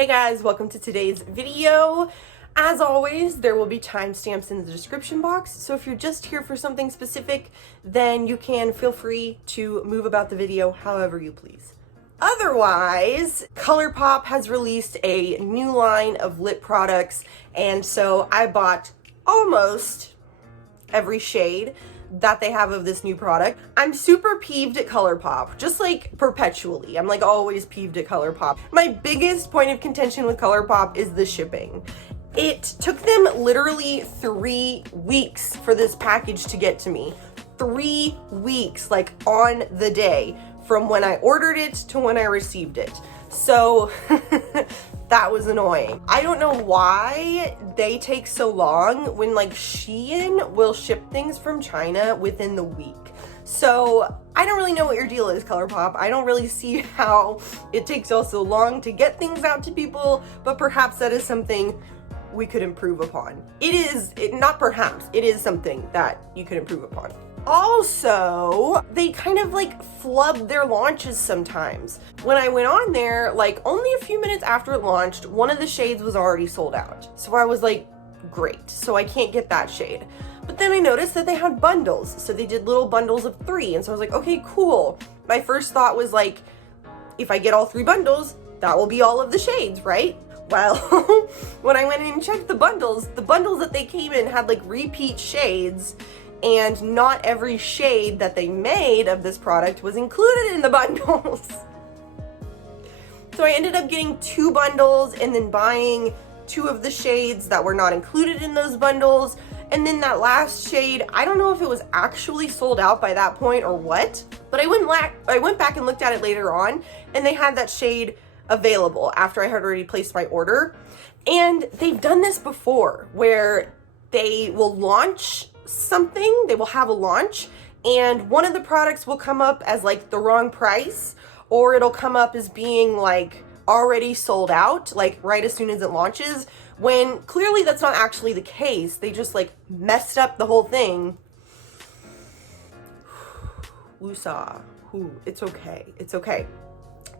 Hey guys, welcome to today's video. As always, there will be timestamps in the description box, so if you're just here for something specific, then you can feel free to move about the video however you please. Otherwise, Colourpop has released a new line of lip products, and so I bought almost every shade that they have of this new product. I'm super peeved at Colourpop, just like perpetually. I'm like always peeved at Colourpop. My biggest point of contention with Colourpop is the shipping. It took them literally 3 weeks for this package to get to me. 3 weeks, like on the day, from when I ordered it to when I received it. So that was annoying. I don't know why they take so long when like Shein will ship things from China within the week. So I don't really know what your deal is, Colourpop. I don't really see how it takes y'all so long to get things out to people, but perhaps that is something we could improve upon. It is something that you could improve upon. Also, they kind of like flub their launches sometimes. When I went on there, like only a few minutes after it launched, one of the shades was already sold out. So I was like, great, so I can't get that shade. But then I noticed that they had bundles. So they did little bundles of 3. And so I was like, okay, cool. My first thought was like, if I get all 3 bundles, that will be all of the shades, right? Well, when I went in and checked the bundles that they came in had like repeat shades, and not every shade that they made of this product was included in the bundles. So I ended up getting 2 bundles and then buying 2 of the shades that were not included in those bundles. And then that last shade, I don't know if it was actually sold out by that point or what, but I went back and looked at it later on, and they had that shade available after I had already placed my order. And they've done this before where they will launch something, they will have a launch, and one of the products will come up as like the wrong price, or it'll come up as being like already sold out, like right as soon as it launches, when clearly that's not actually the case. They just like messed up the whole thing. Woosah. It's okay. It's okay.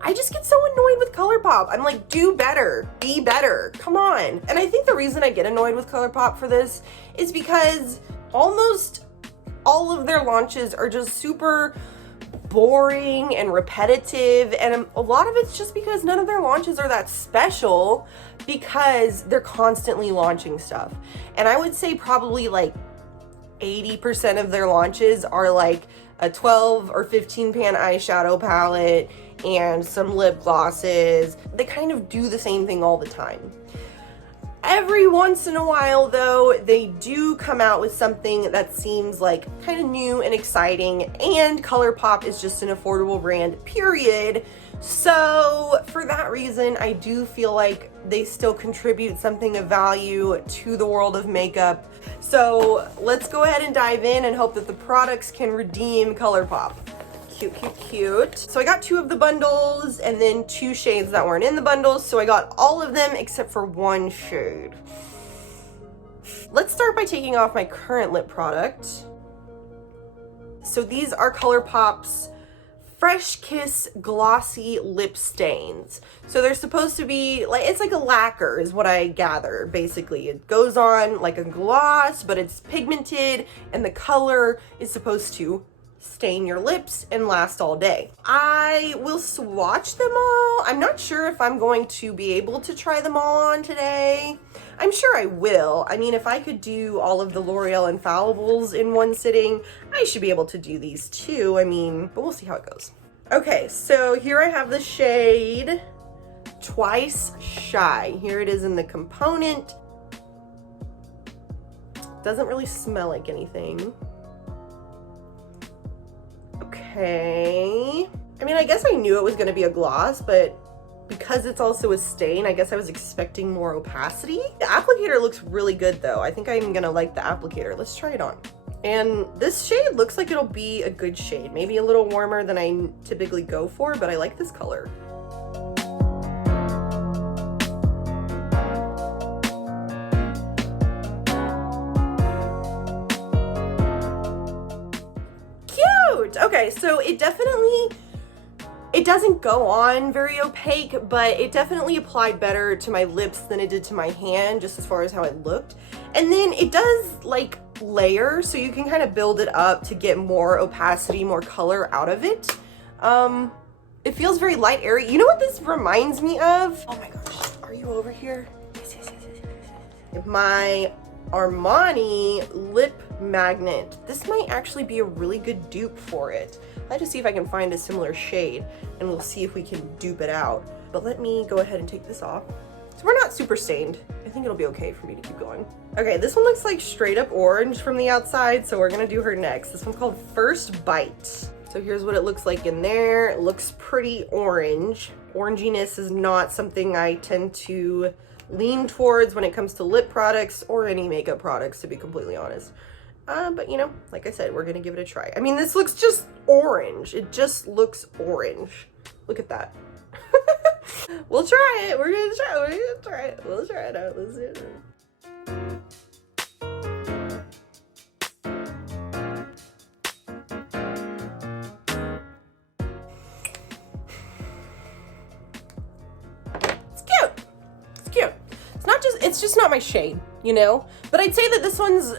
I just get so annoyed with Colourpop. I'm like, do better, be better, come on. And I think the reason I get annoyed with Colourpop for this is because almost all of their launches are just super boring and repetitive, and a lot of it's just because none of their launches are that special because they're constantly launching stuff. And I would say probably like 80% of their launches are like a 12 or 15 pan eyeshadow palette and some lip glosses. They kind of do the same thing all the time. Every once in a while though, they do come out with something that seems like kind of new and exciting, and Colourpop is just an affordable brand, period. So for that reason, I do feel like they still contribute something of value to the world of makeup. So let's go ahead and dive in and hope that the products can redeem Colourpop. Cute, cute, cute. So I got 2 of the bundles and then 2 shades that weren't in the bundles. So I got all of them except for 1 shade. Let's start by taking off my current lip product. So these are Colourpop's Fresh Kiss Glossy Lip Stains. So they're supposed to be, like, it's like a lacquer is what I gather, basically. It goes on like a gloss, but it's pigmented, and the color is supposed to stain your lips and last all day. I will swatch them all. I'm not sure if I'm going to be able to try them all on today. I'm sure I will. I mean, if I could do all of the L'Oreal Infallibles in one sitting, I should be able to do these too. I mean, but we'll see how it goes. Okay, so here I have the shade Twice Shy. Here it is in the component. Doesn't really smell like anything. Okay. I mean, I guess I knew it was going to be a gloss, but because it's also a stain, I guess I was expecting more opacity. The applicator looks really good though. I think I'm gonna like the applicator. Let's try it on. And this shade looks like it'll be a good shade. Maybe a little warmer than I typically go for, but I like this color. Cute! Okay, so it It doesn't go on very opaque, but it definitely applied better to my lips than it did to my hand, just as far as how it looked. And then it does like layer, so you can kind of build it up to get more opacity, more color out of it. It feels very light, airy. You know what this reminds me of? Oh my gosh, are you over here? Yes, yes, yes, yes, yes. My Armani lip magnet. This might actually be a really good dupe for it. I'll just see if I can find a similar shade and we'll see if we can dupe it out. But let me go ahead and take this off. So we're not super stained. I think it'll be okay for me to keep going. Okay, this one looks like straight up orange from the outside, so we're gonna do her next. This one's called First Bite. So here's what it looks like in there. It looks pretty orange. Oranginess is not something I tend to lean towards when it comes to lip products or any makeup products, to be completely honest. But you know, like I said, we're gonna give it a try. I mean, this looks just orange. It just looks orange. Look at that. We'll try it. We're gonna try it. We'll try it out. Let's do it. It's just not my shade, you know? But I'd say that this one's,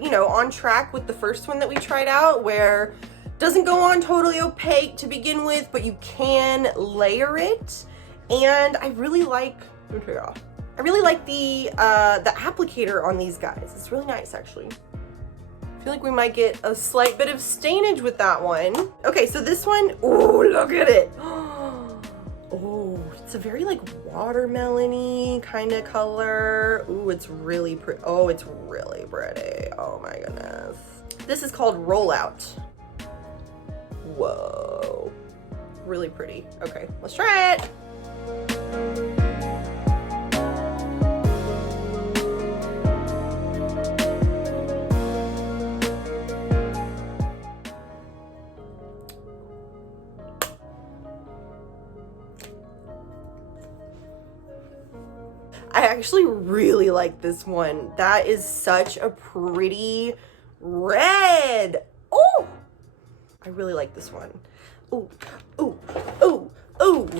you know, on track with the first one that we tried out, where it doesn't go on totally opaque to begin with, but you can layer it. And I really like, let me turn it off. I really like the applicator on these guys. It's really nice, actually. I feel like we might get a slight bit of stainage with that one. Okay, so this one, oh, look at it. Oh, it's a very like watermelon-y kind of color. Ooh, it's really pretty. Oh, it's really pretty. Oh my goodness. This is called Rollout. Whoa. Really pretty. Okay, let's try it. I actually really like this one. That is such a pretty red. Oh, I really like this one. Ooh, ooh, ooh, ooh.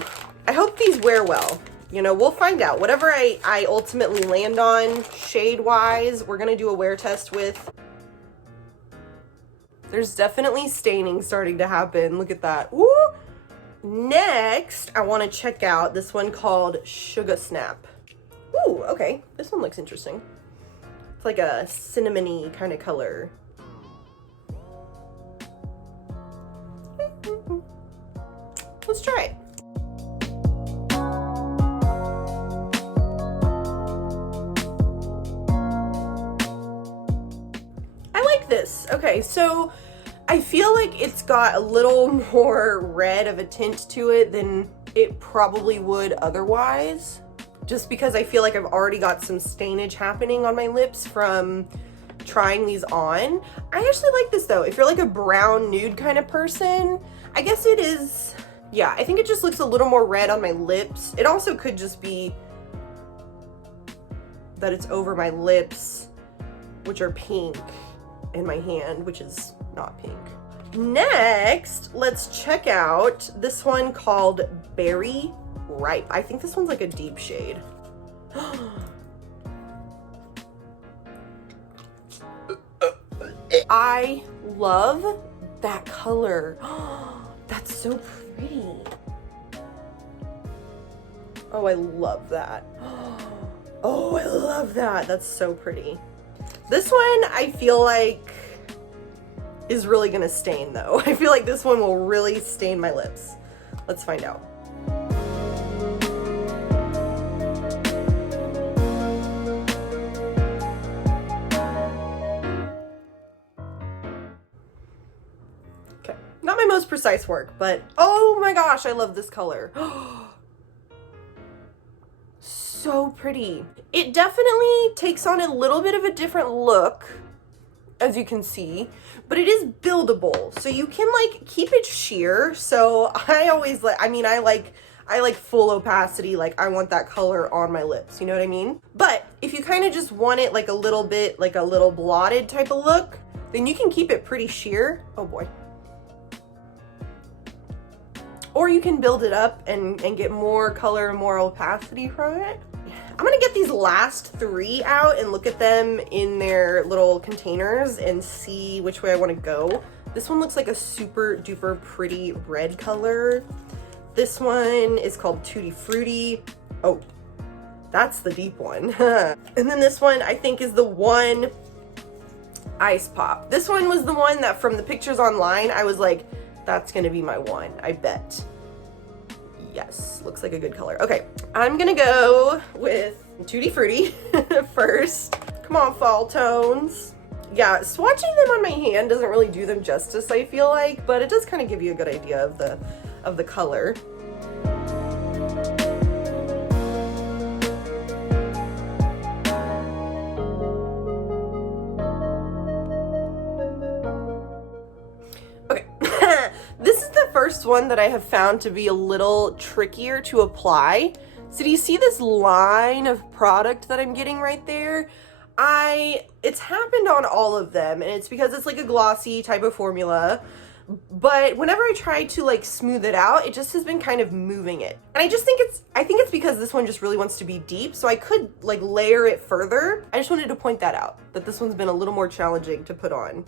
I hope these wear well. You know, we'll find out. Whatever I ultimately land on shade-wise, we're gonna do a wear test with. There's definitely staining starting to happen. Look at that. Ooh. Next, I want to check out this one called Sugar Snap. Ooh, okay. This one looks interesting. It's like a cinnamony kind of color. Let's try it. I like this. Okay, so I feel like it's got a little more red of a tint to it than it probably would otherwise. Just because I feel like I've already got some stainage happening on my lips from trying these on. I actually like this though. If you're like a brown nude kind of person, I guess it is, yeah, I think it just looks a little more red on my lips. It also could just be that it's over my lips, which are pink, and my hand, which is not pink. Next, let's check out this one called Berry Ripe. I think this one's like a deep shade. I love that color. That's so pretty. Oh, I love that. Oh, I love that. That's so pretty. This one, I feel like is really gonna stain though. I feel like this one will really stain my lips. Let's find out. Okay, not my most precise work, but oh my gosh, I love this color. So pretty. It definitely takes on a little bit of a different look, as you can see, but it is buildable, so you can like keep it sheer. So I always like, I mean, I like full opacity. Like I want that color on my lips, you know what I mean? But if you kind of just want it like a little bit, like a little blotted type of look, then you can keep it pretty sheer. Oh boy. or you can build it up and get more color and more opacity from it. I'm gonna get these last 3 out and look at them in their little containers and see which way I want to go. This one looks like a super duper pretty red color. This one is called Tutti Frutti. Oh, that's the deep one. And then this one I think is the one Ice Pop. This one was the one that from the pictures online I was like, that's gonna be my one, I bet. Yes, looks like a good color. Okay, I'm gonna go with Tutti Frutti first. Come on, fall tones. Yeah, swatching them on my hand doesn't really do them justice, I feel like, but it does kind of give you a good idea of the color. First one that I have found to be a little trickier to apply. So do you see this line of product that I'm getting right there? It's happened on all of them, and it's because it's like a glossy type of formula, but whenever I try to like smooth it out, it just has been kind of moving it. And I think it's because this one just really wants to be deep, so I could like layer it further. I just wanted to point that out, that this one's been a little more challenging to put on.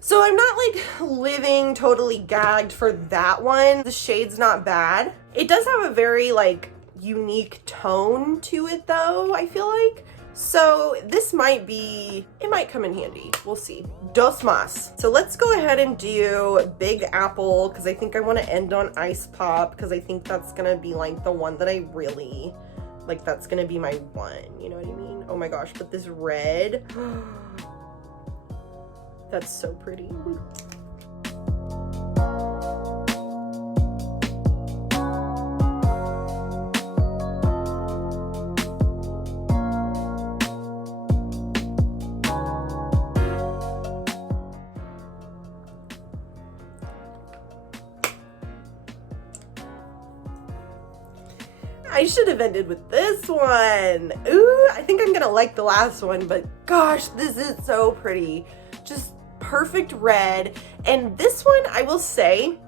So I'm not like living totally gagged for that one. The shade's not bad. It does have a very like unique tone to it though, I feel like. So this might come in handy. We'll see. Dos más. So let's go ahead and do Big Apple because I think I want to end on Ice Pop because I think that's gonna be like the one that I really like. That's gonna be my one. You know what I mean? Oh my gosh, but this red. That's so pretty. I should have ended with this one. Ooh, I think I'm gonna like the last one, but gosh, this is so pretty. Just perfect red. And this one, I will say,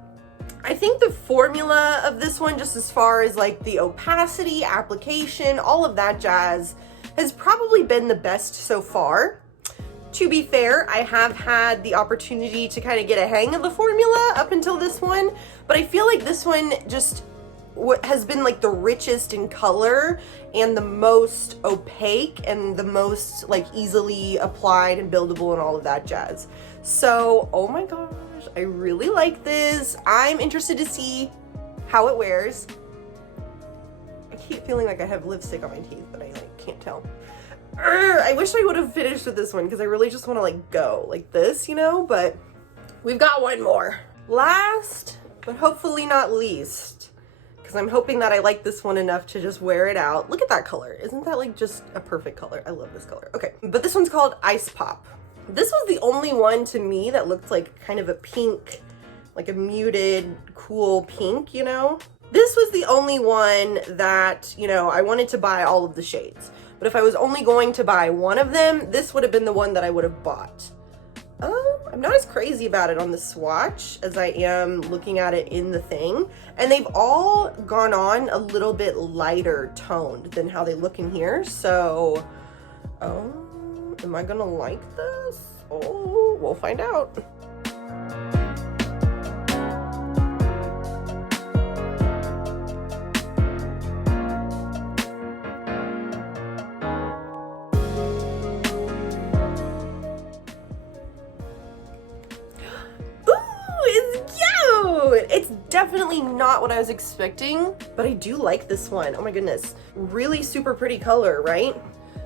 I think the formula of this one, just as far as like the opacity, application, all of that jazz, has probably been the best so far. To be fair, I have had the opportunity to kind of get a hang of the formula up until this one, but I feel like this one just what has been like the richest in color and the most opaque and the most like easily applied and buildable and all of that jazz. So, oh my gosh, I really like this. I'm interested to see how it wears. I keep feeling like I have lipstick on my teeth, but I like can't tell. I wish I would have finished with this one because I really just want to like go like this, you know, but we've got one more. Last, but hopefully not least, because I'm hoping that I like this one enough to just wear it out. Look at that color. Isn't that like just a perfect color? I love this color. Okay, but this one's called Ice Pop. This was the only one to me that looked like kind of a pink, like a muted, cool pink, you know? This was the only one that, you know, I wanted to buy all of the shades. But if I was only going to buy one of them, this would have been the one that I would have bought. I'm not as crazy about it on the swatch as I am looking at it in the thing. And they've all gone on a little bit lighter toned than how they look in here. So, am I gonna like this? Oh, we'll find out. Definitely not what I was expecting, but I do like this one. Oh my goodness. Really super pretty color, right?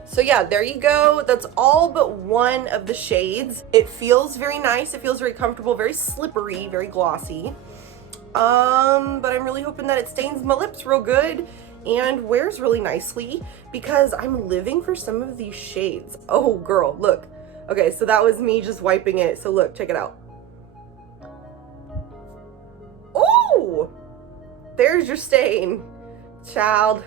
So yeah, there you go. That's all but one of the shades. It feels very nice. It feels very comfortable, very slippery, very glossy. But I'm really hoping that it stains my lips real good and wears really nicely because I'm living for some of these shades. Oh girl, look. Okay, so that was me just wiping it. So look, check it out. There's your stain, child.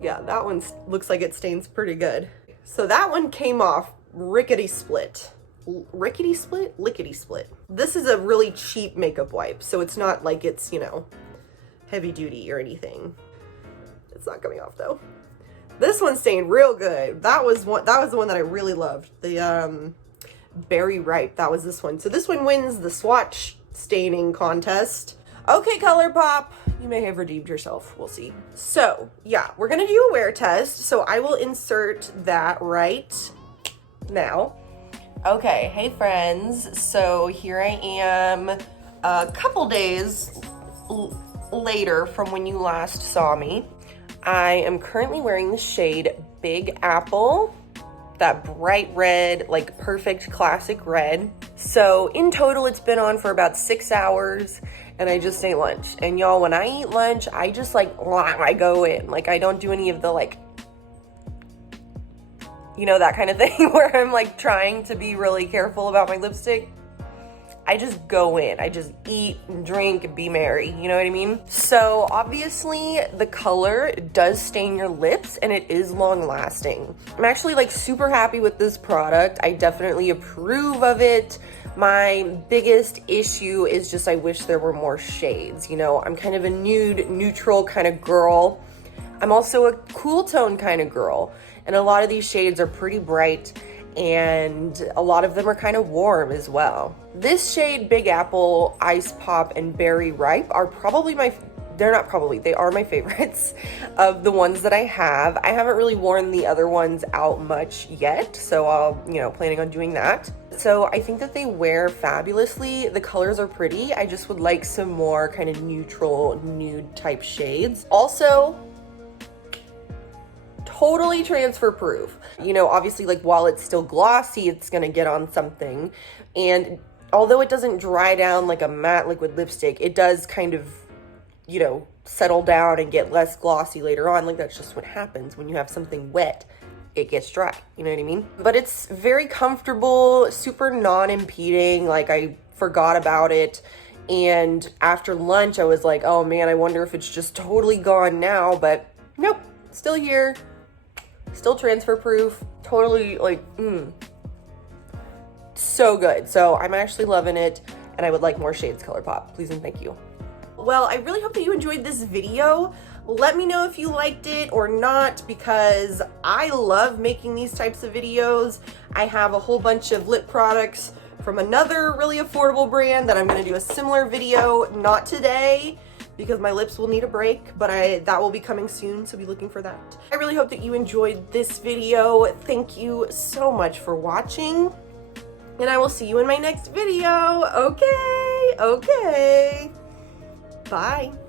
Yeah, that one looks like it stains pretty good. So that one came off rickety split. Rickety Split? Lickety Split. This is a really cheap makeup wipe, so it's not like it's, you know, heavy duty or anything. It's not coming off though. This one's staying real good. That was the one that I really loved. The Berry Ripe, that was this one. So this one wins the swatch staining contest. Okay, Colourpop, you may have redeemed yourself. We'll see. So yeah, we're gonna do a wear test. So I will insert that right now. Okay, hey friends. So here I am a couple days later from when you last saw me. I am currently wearing the shade Big Apple, that bright red, like perfect classic red. So in total, it's been on for about 6 hours, and I just ate lunch. And y'all, when I eat lunch, I just like, I go in. Like, I don't do any of the like, you know, that kind of thing where I'm like trying to be really careful about my lipstick. I just go in, I just eat and drink and be merry, you know what I mean? So obviously the color does stain your lips and it is long lasting. I'm actually like super happy with this product. I definitely approve of it. My biggest issue is just I wish there were more shades. You know, I'm kind of a nude, neutral kind of girl. I'm also a cool tone kind of girl. And a lot of these shades are pretty bright, and a lot of them are kind of warm as well. This shade, Big Apple, Ice Pop, and Berry Ripe are probably they are my favorites of the ones that I have. I haven't really worn the other ones out much yet, so I'll, you know, planning on doing that. So I think that they wear fabulously. The colors are pretty. I just would like some more kind of neutral, nude type shades. Also, totally transfer proof. You know, obviously, like, while it's still glossy, it's gonna get on something. And although it doesn't dry down like a matte liquid lipstick, it does kind of, you know, settle down and get less glossy later on. Like, that's just what happens when you have something wet. It gets dry, you know what I mean? But it's very comfortable, super non-impeding. Like, I forgot about it. And after lunch, I was like, oh man, I wonder if it's just totally gone now. But nope, still here. Still transfer proof, totally like, so good. So I'm actually loving it, and I would like more shades, Colourpop. Please and thank you. Well, I really hope that you enjoyed this video. Let me know if you liked it or not, because I love making these types of videos. I have a whole bunch of lip products from another really affordable brand that I'm gonna do a similar video, not today, because my lips will need a break, but that will be coming soon, so be looking for that. I really hope that you enjoyed this video. Thank you so much for watching, and I will see you in my next video. Okay, bye.